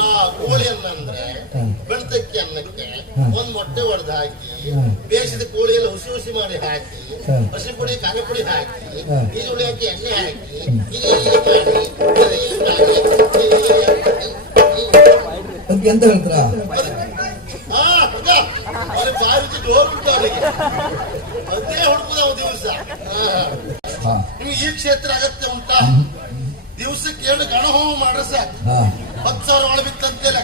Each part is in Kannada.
ಅಲ್ಲ ಕೋಳಿ ಅನ್ನ ಅಂದ್ರೆ. ಬೆಳ್ತಕ್ಕಿ ಅನ್ನಕ್ಕೆ. ಒಂದ್ ಮೊಟ್ಟೆ ಹೊಡೆದು ಹಾಕಿ. ಬೇಯಿಸಿದ ಕೋಳಿ ಎಲ್ಲ ಹುಸಿ ಹುಸಿ ಮಾಡಿ ಹಾಕಿ. ಹಸಿ ಪುಡಿ ಖಾರ ಪುಡಿ ಹಾಕಿ. ಈರುಳ್ಳಿ ಹಾಕಿ ಎಣ್ಣೆ ಹಾಕಿ. ಅದಕ್ಕೆ ಎಂತ ಹೇಳ್ತಾರ ಅವ್ರಿಗೆ ಬಾಯಿ ರುಚಿ ಡೋರ್ ಉಂಟು ಅವರಿಗೆ ಅದೇ ಹುಡುಕುದ ದಿವಸ ಹಾ ನಿಮ್ಗೆ ಈ ಕ್ಷೇತ್ರ ಅಗತ್ಯ ಉಂಟಾ ದಿವಸಕ್ಕೆ ಎರಡು ಗಣಹೋಮ ಮಾಡ್ರೆ ಸಾಕು ಹತ್ತು ಸಾವಿರ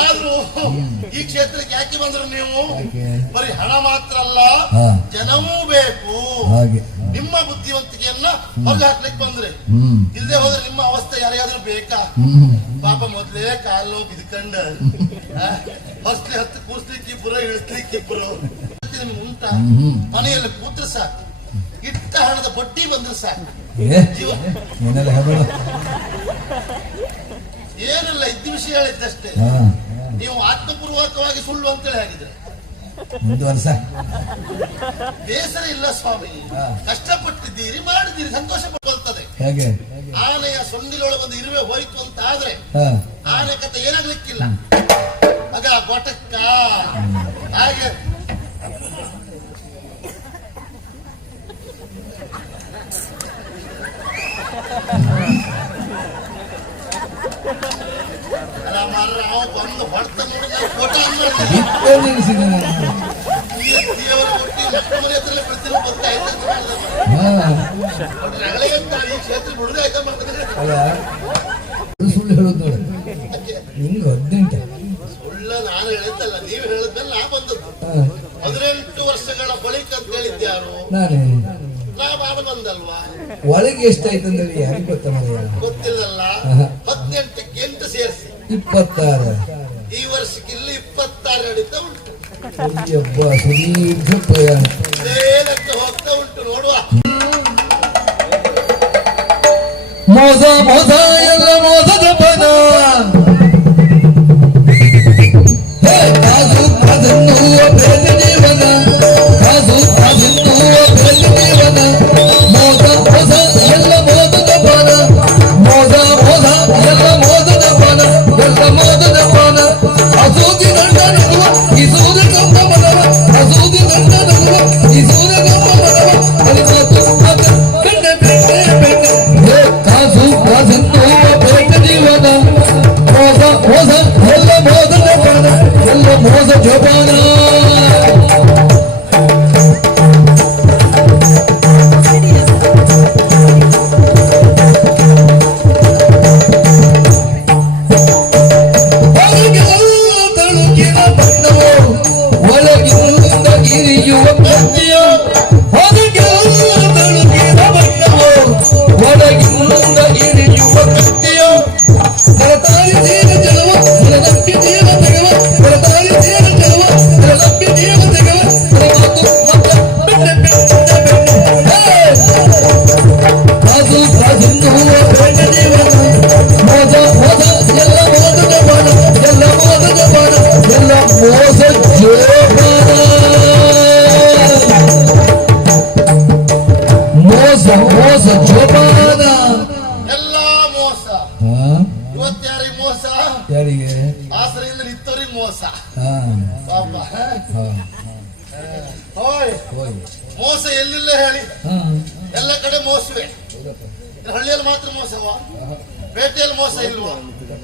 ಆದ್ರೂ ಈ ಕ್ಷೇತ್ರಕ್ಕೆ ಯಾಕೆ ಬಂದ್ರು ನೀವು? ಬರೀ ಹಣ ಮಾತ್ರ ಅಲ್ಲ. ಜನವೂ ಬೇಕು. ನಿಮ್ಮ ಬುದ್ಧಿವಂತಿಕೆಯನ್ನ ಹೊರಗೆ ಹಾಕ್ಲಿಕ್ಕೆ ಬಂದ್ರೆ. ಇಲ್ಲದೆ ಹೋದ್ರೆ ನಿಮ್ಮ ಅವಸ್ಥೆ ಯಾರಿಗಾದ್ರೂ ಬೇಕಾ? ಪಾಪ ಮೊದ್ಲೇ ಕಾಲು ಬಿದ್ಕಂಡ ಹೊಸ್ಲಿ ಹತ್ತು ಕೂಸ್ಲಿಕ್ಕೆ ಇಬ್ಬರು ಇಳಿಸ್ಲಿಕ್ಕೆ ಇಬ್ಬರು ನಿಮ್ಗೆ ಉಂಟಾ. ಮನೆಯಲ್ಲಿ ಕೂತ್ರೆ ಸಾಕು. ಇಟ್ಟ ಹಣದ ಬಡ್ಡಿ ಬಂದ್ರೆ ಸಾಕು. ಏನೆಲ್ಲ ಇದ್ದ ವಿಷಯ ಹೇಳಿದ್ದಷ್ಟೇ. ನೀವು ಆತ್ಮಪೂರ್ವಕವಾಗಿ ಸುಳ್ಳು ಅಂತೇಳಿ ವರ್ಷ. ಬೇಸರ ಇಲ್ಲ ಸ್ವಾಮಿ. ಕಷ್ಟಪಟ್ಟಿದ್ದೀರಿ ಮಾಡಿದ್ದೀರಿ ಸಂತೋಷ ಪಡ್ಕೊಳ್ತದೆ ಹೇಗೆ? ಆನೆಯ ಸೊಂಡಿಲೊಳಗೆ ಒಂದು ಇರುವೆ ಹೋಯ್ತು ಅಂತ ಆದ್ರೆ ಆನೆ ಕತೆ ಏನಾಗ್ಲಿಕ್ಕಿಲ್ಲ. ಮಗ ಗೊಟಕ್ಕ ಹಾಗೆ ಅಲ್ಲ ಮಾರ್ರೆ, ಅವ ಬಂದು ಹೊಡ್ತ ನೋಡಿ ನಾನು ಫೋಟೋ ಬಿಟ್ಟು ನಿಲ್ಸಿದೆ ನಾನು. ದೇವರ ಕೊಟ್ಟಿ ಮಕ್ಕಳ ಮನೆ ಹತ್ರಲ್ಲೇ ಬೆಳ್ತಿರೋ ಬದುಕಾಯ್ತು ಅಂತ ಮಾಡಿದ ಹಾ ರಗಳೆ ಅಂತ ಈ ಕ್ಷೇತ್ರ ಬಿಡುದೇ ಆಯ್ತಾ ಮಾಡ್ತಾರೆ ಅಲ್ಲ ಅದು ಸುಳ್ಳು ಹೇಳೋದು ನೋಡಿ ನಿಂಗೆ ಹದಿನೆಂಟು ಸುಳ್ಳ ನಾನು ಹೇಳಿದ್ದಲ್ಲ ನೀವು ಹೇಳಿದ್ಮೇಲೆ ನಾ ಬಂದದ್ದು ಹದಿನೆಂಟು ವರ್ಷಗಳ ಬಳಿಕ ಅಂತ ಹೇಳಿದ್ಯಾರು ನಾನೇ ಬಾಡ ಬಂದಲ್ವಾ ಒಳಗೆ ಎಷ್ಟಾಯ್ತು ಅಂದ್ರೆ ಯಾರಿಗೆ ಗೊತ್ತ ಗೊತ್ತಿಲ್ಲ ಗೊತ್ತಿಲ್ಲಲ್ಲ. ಹದಿನೆಂಟಕ್ಕೆ ಎಂಟು ಸೇರಿಸಿ. ಇಪ್ಪತ್ತಾರು. ಈ ವರ್ಷಕ್ಕೆ ಇಲ್ಲಿ ಇಪ್ಪತ್ತಾರು ನಡೀತಾ ಉಂಟು. ಸುದೀರ್ಘ ಪ್ರಯಾಣ. ಮೇಲಕ್ಕೆ ಹೋಗ್ತಾ ಉಂಟು ನೋಡುವ. ಮೋಸ ಮೋಸ ಎಲ್ಲ ಮೋಸದ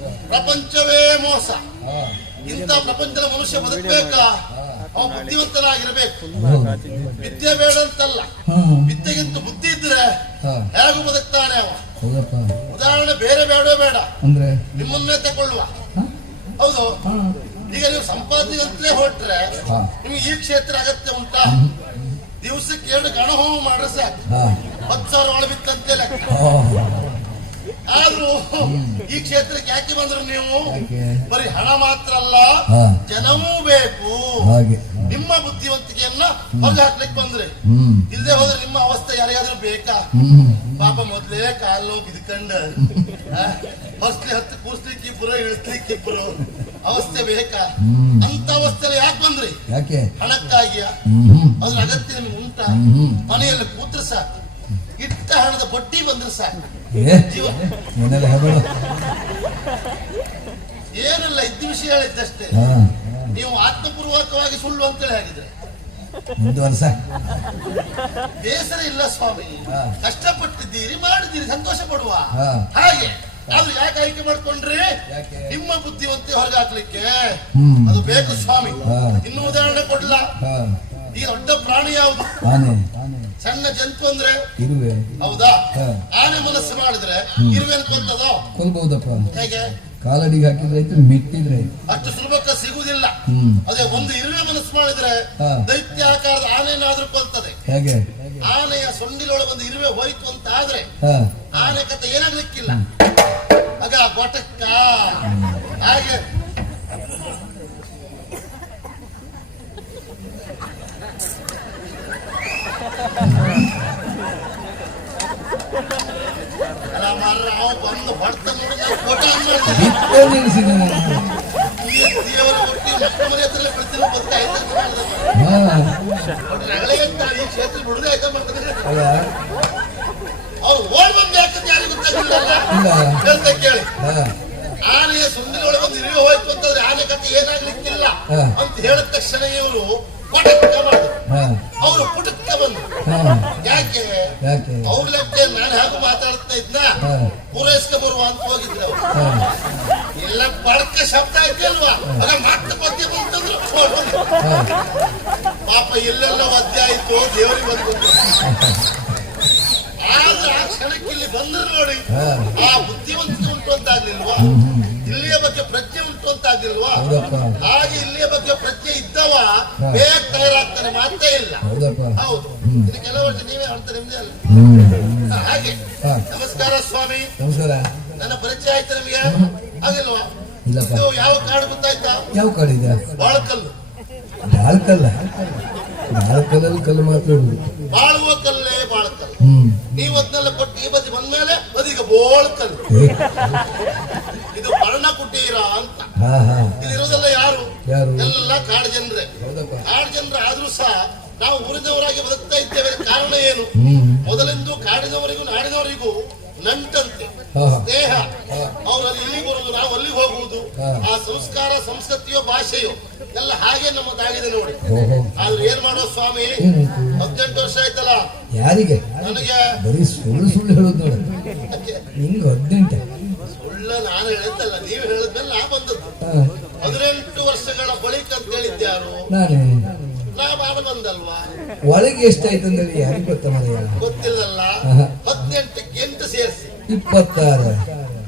ಪ್ರಪಂಚವೇ ಮೋಸ. ಇಂತ ಇಂಥ ಪ್ರಪಂಚದ ಮನುಷ್ಯ ಬದುಕಬೇಕಾ? ಅವ ಬುದ್ಧಿವಂತನಾಗಿರಬೇಕು. ವಿದ್ಯೆ ಬೇಡ ಅಂತಲ್ಲ ವಿದ್ಯೆಗಿಂತ ಬುದ್ಧಿ ಇದ್ರೆ ಹೇಗು ಬದುಕ್ತಾನೆ ಅವ? ಉದಾಹರಣೆ ಬೇರೆ ಬೇಡ ಬೇಡ. ಅಂದ್ರೆ? ನಿಮ್ಮನ್ನೇ ತಗೊಳ್ಳುವ. ಹೌದು. ಈಗ ನೀವು ಸಂಪಾದನೆ ಅಂತಲೇ ಹೊರಟ್ರೆ. ನಿಮ್ಗೆ ಈ ಕ್ಷೇತ್ರ ಅಗತ್ಯ ಉಂಟಾ? ದಿವಸಕ್ಕೆ ಎರಡು ಗಣಹೋಮ ಮಾಡ್ರೆ ಸಾಕು. ಹತ್ತು ಸಾವಿರ ಒಳಬಿತ್ತಂತೆ ಓ ಆದ್ರೂ ಈ ಕ್ಷೇತ್ರಕ್ಕೆ ಯಾಕೆ ಬಂದ್ರು ನೀವು? ಬರೀ ಹಣ ಮಾತ್ರ ಅಲ್ಲ. ಜನವೂ ಬೇಕು. ನಿಮ್ಮ ಬುದ್ಧಿವಂತಿಕೆಯನ್ನ ಹೊರಗೆ ಹಾಕ್ಲಿಕ್ಕೆ ಬಂದ್ರೆ. ಇಲ್ಲದೆ ಹೋದ್ರೆ ನಿಮ್ಮ ಅವಸ್ಥೆ ಯಾರಿಗಾದ್ರೂ ಬೇಕಾ? ಪಾಪ ಮೊದ್ಲೇ ಕಾಲು ಬಿದ್ಕಂಡ ಹೊಸ್ಲಿ ಹತ್ತು ಕೂರ್ಸ್ಲಿಕ್ಕೆ ಇಬ್ಬರು ಇಳಿಸ್ಲಿಕ್ಕೆ ಇಬ್ಬರು ಅವಸ್ಥೆ ಬೇಕಾ. ಅಂತ ಅವಸ್ಥೆ ಯಾಕೆ ಬಂದ್ರಿ? ಯಾಕೆ? ಹಣಕ್ಕಾಗಿಯ? ಅದ್ರ ಅಗತ್ಯ ನಿಮ್ಗೆ ಉಂಟಾ. ಮನೆಯಲ್ಲಿ ಕೂತ್ರೆ ಸಾಕು. ಇಟ್ಟ ಹಣದ ಬಟ್ಟಿ ಬಂದ್ರೆ ಸಾಕು. ಏ ಜೀವ ಏನಿಲ್ಲ ಇದ್ದ ವಿಷಯ ಹೇಳಿದ್ದಷ್ಟೇ. ನೀವು ಆತ್ಮಪೂರ್ವಕವಾಗಿ ಸುಳ್ಳು ಅಂತೇಳಿ ಹೇಳಿದ್ರೆ. ಒಂದು ವರ್ಷ ಬೇಸರ ಇಲ್ಲ ಸ್ವಾಮಿ. ಕಷ್ಟಪಟ್ಟಿದ್ದೀರಿ ಮಾಡಿದ್ದೀರಿ ಸಂತೋಷ ಪಡುವ ಹಾಗೆ. ಅದು ಯಾಕೆ ಆಯ್ಕೆ ಮಾಡ್ಕೊಂಡ್ರಿ? ನಿಮ್ಮ ಬುದ್ಧಿವಂತೆ ಹೊರಗೆ ಹಾಕ್ಲಿಕ್ಕೆ ಅದು ಬೇಕು ಸ್ವಾಮಿ. ಇನ್ನು ಉದಾಹರಣೆ ಕೊಡ್ಲಾ? ಈ ದೊಡ್ಡ ಪ್ರಾಣಿ ಯಾವುದು? ಸಣ್ಣ ಜಂತು ಅಂದ್ರೆ ಇರುವೆ. ಹೌದಾ? ಆನೆ ಮನಸ್ಸು ಮಾಡಿದ್ರೆ ಇರುವೆ ಕೊಂತದೋ ಕೊಲ್ಬಹುದಪ್ಪ. ಹೇಗೆ? ಕಾಲಡಿಗೆ ಹಾಕಿದ್ರೆ ಆಯ್ತು ಮೆಟ್ಟಿದ್ರೆ. ಅಷ್ಟು ಸುಲಭಕ್ಕೆ ಸಿಗುವುದಿಲ್ಲ. ಅದೇ ಒಂದು ಇರುವೆ ಮನಸ್ಸು ಮಾಡಿದ್ರೆ ದೈತ್ಯ ಆಕಾರದ ಆನೆಯನ್ನಾದ್ರೂ ಕೊಲ್ತದೆ. ಹೇಗೆ? ಆನೆಯ ಸೊಂಡಿಲೊಳಗೆ ಒಂದು ಇರುವೆ ಹೋಯ್ತು ಅಂತ ಆದ್ರೆ ಆನೆ ಕತೆ ಏನಾಗ್ಲಿಕ್ಕಿಲ್ಲ. ಆಗ ಗೊಟಕ್ಕ. ಹಾಗೆ. ಮಾಡ್ತಾರೆ ಅಲ್ಲ ಅವ್ರು ಓಡ್ ಬಂದು ಯಾಕಂತ ಯಾರಿಗೂ ಗೊತ್ತಾಗಿಲ್ಲ ಕೇಳಿ ಆನೆಯ ಸುಂದರೊಳಗೆ ಒಂದು ಇರುವೆ ಹೋಯ್ತು ಅಂತಂದ್ರೆ ಆನೆ ಕತೆ ಏನಾಗ್ಲಿಕ್ಕಿಲ್ಲ ಅಂತ ಹೇಳಿದ ತಕ್ಷಣ ಇವರು ಪಟಕ್ಕ ಹಾ. ಅವರು ಪುಟಕ್ಕೆ ಬಂದ್ರು ಹಾ. ಯಾಕೆ? ಅವ್ರ ಲೆಕ್ಕ ನಾನು ಹೇಗೂ ಮಾತಾಡ್ತಾ ಇದ್ನ? ಪೂರೈಸ್ಕ ಬರುವ ಅಂತ ಹೋಗಿದ್ರು. ಅವ್ರು ಇಲ್ಲ ಪಡಕ ಶಬ್ದ ಐತಲ್ವಾ ಅಲ್ಲ ಮತ್ತೆ ಪದ್ಯ ಬಂತಂದ್ರು. ಪಾಪ ಎಲ್ಲೆಲ್ಲ ಒದ್ದೆ ಆಯ್ತು ದೇವರಿಗೆ ಬಂದು ಆದ್ರೆ ಆ ಕ್ಷಣಕ್ಕೆ ಇಲ್ಲಿ ಬಂದ್ರು ನೋಡಿ ಆ ಬುದ್ಧಿವಂತಿಕೆ ಉಂಟು ಅಂತ ಆಗ್ಲಿಲ್ವಾ? ಇಲ್ಲಿಯ ಬಗ್ಗೆ ಪ್ರಜ್ಞೆ ಉಂಟು ಅಂತ ಆಗಿಲ್ವಾ? ಹಾಗೆ ಇಲ್ಲಿಯ ಬಗ್ಗೆ ಪ್ರಜ್ಞೆ ಇದ್ದವ. ಬೇಗ ತಯಾರಾಗ್ತಾನೆ ಮಾತೇ ಇಲ್ಲ. ಹೌದಪ್ಪ. ಹೌದು. ಇದು ಕೆಲವು ವರ್ಷ ನೀವೇ ಹೇಳ್ತಾರೆ ನಿಮ್ದೇ ಅಲ್ಲ. ಹಾಗೆ. ನಮಸ್ಕಾರ ಸ್ವಾಮಿ. ನಮಸ್ಕಾರ. ನನ್ನ ಪರಿಚಯ ಆಯ್ತು ನಿಮಗೆ? ಆಗಿಲ್ವಾ ಇದು ಯಾವ ಕಾಡು ಗೊತ್ತಾಯ್ತಾ? ಯಾವ ಕಾಡಿದೆ ಬಾಳಕಲ್ಲು. ಬಾಳ ಕಲ್ಲಲ್ಲಿ ಕಲ್ಲು ಮಾತ್ರ ಬಾಳುವ ಕಲ್ಲೇ ಬಾಳಕಲ್ಲು. ಕಲ್ಲು ನೀವು ಅದನ್ನೆಲ್ಲ ಕೊಟ್ಟು ಈ ಬದಿ ಬಂದ್ಮೇಲೆ ಅದೀಗ ಬೋಳ್ಕಲ್ಲು ಏ, ಇದು ಪರ್ಣ ಕುಟೀರ ಅಂತ ಹಾ ಹಾ ಇಲ್ಲಿರೋದೆಲ್ಲ ಯಾರು? ಎಲ್ಲ ಕಾಡು ಜನರೇ. ಕಾಡು ಜನರ ಆದ್ರೂ ಸಹ ನಾವು ಊರಿನವರಾಗಿ ಬದುಕ್ತಾ ಇದ್ದೇವೆ. ಕಾರಣ ಏನು? ಮೊದಲೆಂದು ಕಾಡಿನವರಿಗೂ ನಾಡಿನವರಿಗೂ ನಂಟಂತೆ. ಸ್ನೇಹ. ಅವರು ಅಲ್ಲಿ ಇಲ್ಲಿಗೆ ಬರುವುದು ನಾವು ಅಲ್ಲಿಗೆ ಹೋಗುವುದು. ಆ ಸಂಸ್ಕಾರ ಸಂಸ್ಕೃತಿಯೋ ಭಾಷೆಯೋ ಎಲ್ಲ ಹಾಗೆ ನಮ್ಮದಾಗಿದೆ ನೋಡಿ. ಆದ್ರೆ ಏನ್ ಮಾಡೋ ಸ್ವಾಮಿ? ಹದಿನೆಂಟು ವರ್ಷ ಆಯ್ತಲ್ಲ? ಯಾರಿಗೆ? ನನಗೆ ಬರೀ ಸುಳ್ಳು ಸುಳ್ಳು ಹೇಳೋದು ನೋಡಿ. ನಿಂಗೆ ಹದಿನೆಂಟು. ಸುಳ್ಳ ನಾನು ಹೇಳಿದ್ದಲ್ಲ ನೀವು ಹೇಳಿದ್ಮೇಲೆ ನಾ ಬಂದದ್ದು. ಹದಿನೆಂಟು ವರ್ಷಗಳ ಬಳಿಕ ಅಂತ ಹೇಳಿದ್ಯಾರು ನಾನೇ. ಬಂದಲ್ವಾ? ಒಳಗೆ ಎಷ್ಟಾಯ್ತು ಅಂದ್ರೆ ಯಾರಿಗೆ ಗೊತ್ತ ಗೊತ್ತಿಲ್ಲಲ್ಲ? ಆಹಾ. ಹದಿನೆಂಟಕ್ಕೆ ಎಂಟು ಸೇರಿಸಿ. ಇಪ್ಪತ್ತಾರು.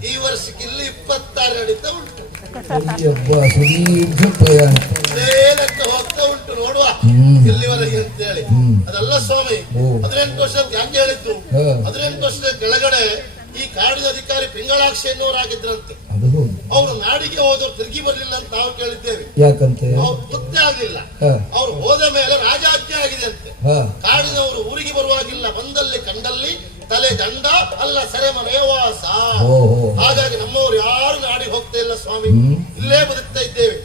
ಈ ವರ್ಷಕ್ಕೆ ಇಲ್ಲಿ ಇಪ್ಪತ್ತಾರು ನಡೀತಾ ಉಂಟು. ಅಯ್ಯಬ್ಬ ಸುದೀರ್ಘ ಪ್ರಯಾಣ. ಮೇಲಕ್ಕೆ ಹೋಗ್ತಾ ಉಂಟು ನೋಡುವ. ಇಲ್ಲಿವರೆಗೆ ಅಂತೇಳಿ. ಅದಲ್ಲ ಸ್ವಾಮಿ. ಹದಿನೆಂಟು ವರ್ಷ ಅಂತ ಹೇಳಿದ್ರು ಹದಿನೆಂಟು ವರ್ಷದ ಕೆಳಗಡೆ ಈ ಕಾಡಿನ ಅಧಿಕಾರಿ ಪಿಂಗಳಾಕ್ಷಿ ಎನ್ನುವರಾಗಿದ್ರಂತೆ. ಅವರು ನಾಡಿಗೆ ಹೋದವರು ತಿರುಗಿ ಬರಲಿಲ್ಲ ಅಂತ ನಾವು ಕೇಳಿದ್ದೇವೆ. ಯಾಕಂತೆ? ಅವ್ರು ಗೊತ್ತೇ ಆಗಲಿಲ್ಲ ಅವ್ರು ಹೋದ ಮೇಲೆ ರಾಜಾಜ್ಞೆ ಆಗಿದೆ ಅಂತೆ. ಕಾಡಿನವರು ಊರಿಗೆ ಬರುವಾಗಿಲ್ಲ ಬಂದಲ್ಲಿ ಕಂಡಲ್ಲಿ ತಲೆ ದಂಡ ಅಲ್ಲ ಸೆರೆಮನೆಯ ವಾಸ. ಹಾಗಾಗಿ ನಮ್ಮವರು ಯಾರು ನಾಡಿಗೆ ಹೋಗ್ತಾ ಇಲ್ಲ ಸ್ವಾಮಿ. ಇಲ್ಲೇ ಬದುಕ್ತಾ ಇದ್ದೇವೆ.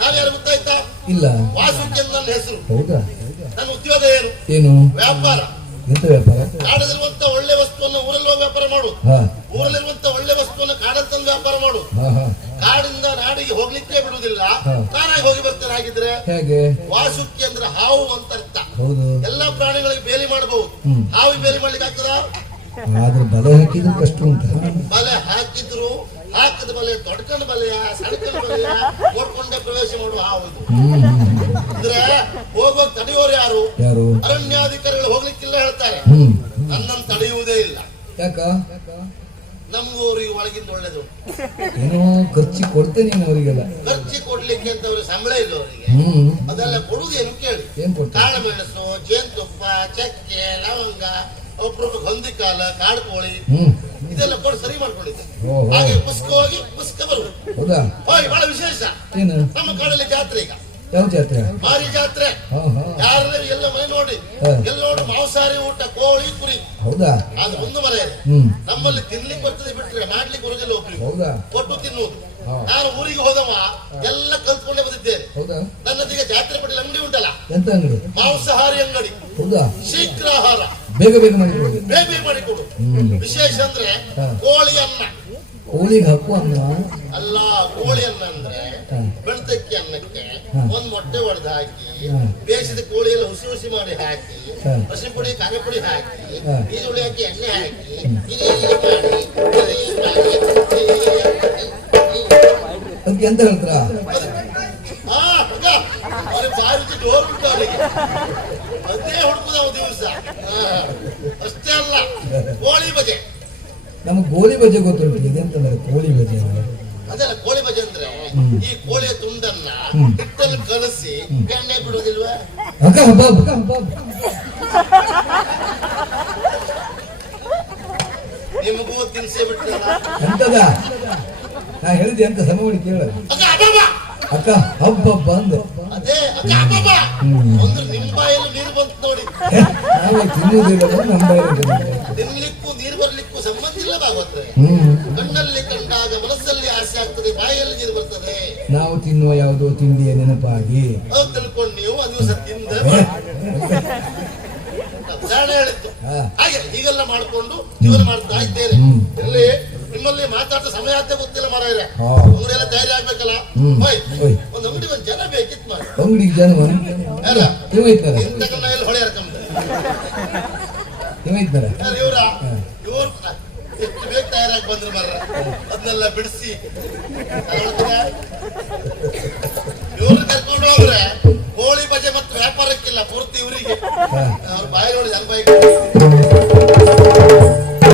ನಾನು ಯಾರು ಗೊತ್ತಾಯ್ತಾ ಇಲ್ಲ. ವಾಸುಕಿ ಅಂತ ನನ್ನ ಹೆಸರು. ಹೌದಾ? ನನ್ನ ಉದ್ಯೋಗ ಏನು? ಏನು? ವ್ಯಾಪಾರ. ಎಂತ ವ್ಯಾಪಾರ? ಒಳ್ಳೆ ವಸ್ತುವನ್ನು ಊರಲ್ಲಿ ವ್ಯಾಪಾರ ಮಾಡುದು ಹಾ ಊರಲ್ಲಿರುವಂತ ಒಳ್ಳೆ ವಸ್ತುವನ್ನು ಕಾಡಲ್ಲಿ ತಂದು ವ್ಯಾಪಾರ ಮಾಡು. ಕಾಡಿಂದ ನಾಡಿಗೆ ಹೋಗ್ಲಿಕ್ಕೆ ಬಿಡುವುದಿಲ್ಲ. ತಾನಾಗಿ ನಾನಾಗಿ ಹೋಗಿ ಬರ್ತೇನೆ ಹಾಗಿದ್ರೆ ಹೇಗೆ? ವಾಸುಕಿ ಅಂದ್ರೆ ಹಾವು ಅಂತ ಅರ್ಥ. ಹೌದು. ಎಲ್ಲಾ ಪ್ರಾಣಿಗಳಿಗೆ ಬೇಲಿ ಮಾಡಬಹುದು. ಹಾವು ಬೇಲಿ ಮಾಡ್ಲಿಕ್ಕೆ ಆಗ್ತದ? ಆದ್ರೆ ಬಲೆ ಹಾಕಿದ್ರು ಕಷ್ಟ ಉಂಟು. ಬಲೆ ಹಾಕಿದ್ರು ಹಾಕದ ಬಲೆ ದೊಡ್ಕಂಡ ಬಲೆಯ ಸಣ್ಣ ಬಲೆಯ ಓಡ್ಕೊಂಡೆ ಪ್ರವೇಶ ಮಾಡುವ ಹಾವು. ಅಂದ್ರೆ ಹೋಗೋ ತಡೆಯೋರು ಯಾರು? ಯಾರು? ಅರಣ್ಯಾಧಿಕಾರಿಗಳು ಹೋಗ್ಲಿಕ್ಕಿಲ್ಲ ಹೇಳ್ತಾರೆ. ನನ್ನನ್ನು ತಡೆಯುವುದೇ ಇಲ್ಲ. ಯಾಕ? ನಮ್ಗೂರಿಗೆ ಒಳಗಿಂದ ಒಳ್ಳೇದು. ಏನೋ ಖರ್ಚಿ ಕೊಡ್ತೇನೆ ನೀನು ಅವರಿಗೆಲ್ಲ. ಖರ್ಚಿ ಕೊಡ್ಲಿಕ್ಕೆ ಅಂತ ಅವ್ರಿಗೆ ಸಂಬಳ ಇಲ್ಲ ಅವರಿಗೆ. ಹ್ಮ್. ಅದೆಲ್ಲ ಏನು ಕೇಳಿ. ಏನ್ ಕಾಳು ಮೆಣಸು ಜೇನುತುಪ್ಪ ಚಕ್ಕೆ ಲವಂಗ ಒಬ್ರೊಬ್ಬ ಹೊಂದಿಕಾಲ ಕಾಡ್ಕೋಳಿ ಹ್ಮ್. ಇದೆಲ್ಲ ಕೊಡು ಸರಿ ಮಾಡ್ಕೊಂಡಿದ್ದೆ. ಓಹೋ. ಹಾಗೆ ಪುಸ್ತಕ ಹೋಗಿ ಪುಸ್ತಕ ಬರುವುದು ಹೌದಾ? ಹೋಯ್ ಬಹಳ ವಿಶೇಷ. ಏನು? ನಮ್ಮ ಕಾಡಲ್ಲಿ ಜಾತ್ರೆ ಈಗ. ಯಾವ ಜಾತ್ರೆ? ಮಾರಿ ಜಾತ್ರೆ. ಯಾರು ಎಲ್ಲ ಮನೆ ನೋಡಿ. ಎಲ್ಲ ನೋಡಿ ಮಾಂಸಾಹಾರಿ ಊಟ ಕೋಳಿ ಕುರಿ. ಹೌದಾ? ಅದು ಒಂದು ಮನೆ ಹ್ಮ್. ನಮ್ಮಲ್ಲಿ ತಿನ್ಲಿಕ್ಕೆ ಬರ್ತದೆ ಬಿಟ್ರೆ ಮಾಡ್ಲಿಕ್ಕೆ ಬರೋದಿಲ್ಲ ಒಬ್ರಿಗೆ. ಹೌದಾ? ಕೊಟ್ಟು ತಿನ್ನುವುದು. ನಾನು ಊರಿಗೆ ಹೋದವ ಎಲ್ಲ ಕಲ್ತ್ಕೊಂಡೇ ಬಂದಿದ್ದೇನೆ ಹೌದಾ? ನನ್ನದೀಗ ಜಾತ್ರೆ ಪಟ್ಟಿಲ್ಲ ಅಂಗಡಿ ಉಂಟಲ್ಲ? ಎಂತ ಅಂಗಡಿ? ಮಾಂಸಾಹಾರಿ ಅಂಗಡಿ. ಹೌದಾ? ಶೀಘ್ರಾಹಾರ ಬೇಗ ಬೇಗ ಮಾಡಿಕೊಡು. ಬೇಗ ಬೇಗ ಮಾಡಿಕೊಡು. ಕೊಡು ವಿಶೇಷ ಅಂದ್ರೆ. ಕೋಳಿ ಅನ್ನ. ಕೋಳಿಗೆ ಹಾಕು ಅನ್ನ ಅಲ್ಲ ಕೋಳಿ ಅನ್ನ ಅಂದ್ರೆ. ಬೆಳ್ತಕ್ಕಿ ಅನ್ನಕ್ಕೆ. ಒಂದ್ ಮೊಟ್ಟೆ ಒಡೆದು ಹಾಕಿ. ಬೇಯಿಸಿದ ಕೋಳಿ ಎಲ್ಲ ಹುಸಿ ಹುಸಿ ಮಾಡಿ ಹಾಕಿ. ಹಸಿ ಪುಡಿ ಖಾರ ಪುಡಿ ಹಾಕಿ. ಈರುಳ್ಳಿ ಹಾಕಿ ಎಣ್ಣೆ ಹಾಕಿ. ಅದಕ್ಕೆ ಎಂತ ಹೇಳ್ತಾರ ಬಾಯಿ ರುಚಿ ಡೋರ್ ಅವನಿಗೆ ಅದೇ ಹುಡುಕುದ ದಿವಸ ಅಷ್ಟೇ ಅಲ್ಲ ಕೋಳಿ ಬಜೆ ನಮಗೆ ಗೋಲಿ ಬಜೆ ಗೊತ್ತುಂಟು. ಇದೆಂತಂದ್ರೆ ಕೋಳಿ ಬಜೆ ಅಂದ್ರೆ. ಅದಲ್ಲ ಕೋಳಿ ಬಜೆ ಅಂದ್ರೆ ಈ ಕೋಳಿಯ ತುಂಡನ್ನ. ಹಿಟ್ಟಲ್ಲಿ ಕಲಸಿ ಬೆಣ್ಣೆ ಬಿಡೋದಿಲ್ವಾ? ಅಕ್ಕ ಹಬ್ಬ ಹಬ್ಬ ಹಬ್ಬ. ನಿಮಗೂ ತಿನ್ಸೇ ಬಿಟ್ಟಲ್ಲ ಎಂತದ? ನಾ ಹೇಳಿದ್ದೆ ಎಂತ ಸಮ ಮಾಡಿ ಕೇಳ ಅಕ್ಕ! ಅಕ್ಕ. ಹಬ್ಬ ಬಂದು ಅಂದೆ. ಅಕ್ಕ ಹಬ್ಬ ಅಂದ್ರೆ ಒಂದು ನಿಮ್ ಬಾಯಲ್ಲಿ ನೀರು ಬಂತು ನೋಡಿ. ನಾವು ತಿನ್ನುವುದಿಲ್ಲ ನಮ್ಮ ಬಾಯಲ್ಲಿ ಬರ್ಲಿಕ್ಕೂ ಹ್ಮ್. ಕಣ್ಣಲ್ಲಿ ಕಂಡಾಗ ಮನಸ್ಸಲ್ಲಿ ಆಸೆ ಆಗ್ತದೆ ಬಾಯಲ್ಲಿ ನೀರು ಬರ್ತದೆ. ನಾವು ತಿನ್ನುವ ಯಾವುದೋ ತಿಂಡಿಯ ನೆನಪಾಗಿ. ಅದು ತಿಳ್ಕೊಂಡು ನೀವು ಅದು ದಿವಸ ತಿಂದ. ಉದಾಹರಣೆ ಹಾಗೆ ಹೀಗೆಲ್ಲ ಮಾಡ್ಕೊಂಡು ಜೀವನ ಮಾಡ್ತಾ ಇದ್ದೇನೆ. ಇಲ್ಲಿ ನಿಮ್ಮಲ್ಲಿ ಮಾತಾಡ್ತಾ ಸಮಯ ಅಂತ ಗೊತ್ತಿಲ್ಲ ಮಾರಾಯರೆ. ಅವ್ರೆಲ್ಲ ತಯಾರಿ ಆಗ್ಬೇಕಲ್ಲ. ಹೋಯ್. ಒಂದು ಅಂಗಡಿ ಒಂದು ಜನ ಬೇಕಿತ್ತು ಮಾರ ಅಂಗಡಿಗೆ ಜನ ಇದ್ದಾರ ಎಲ್ಲಿ ಹರ್ಕಂಬ ಇವ ಇದ್ದಾರ ಯಾರು ಇವ್ರ ಇವ್ರು ಎಷ್ಟು ಬೇಗ ತಯಾರಾಗಿ ಬಂದ್ರು ಬರ್ರ ಅದನ್ನೆಲ್ಲ ಬಿಡಿಸಿ. ಇವ್ರು ಕರ್ಕೊಂಡು ಹೋಗ್ರೆ ಕೋಳಿ ಬಜೆ ಮತ್ತು ವ್ಯಾಪಾರಕ್ಕಿಲ್ಲ ಪೂರ್ತಿ ಇವರಿಗೆ. ಅವ್ರ ಬಾಯಿ ನೋಡಿ ಜನ ಬಾಯಿ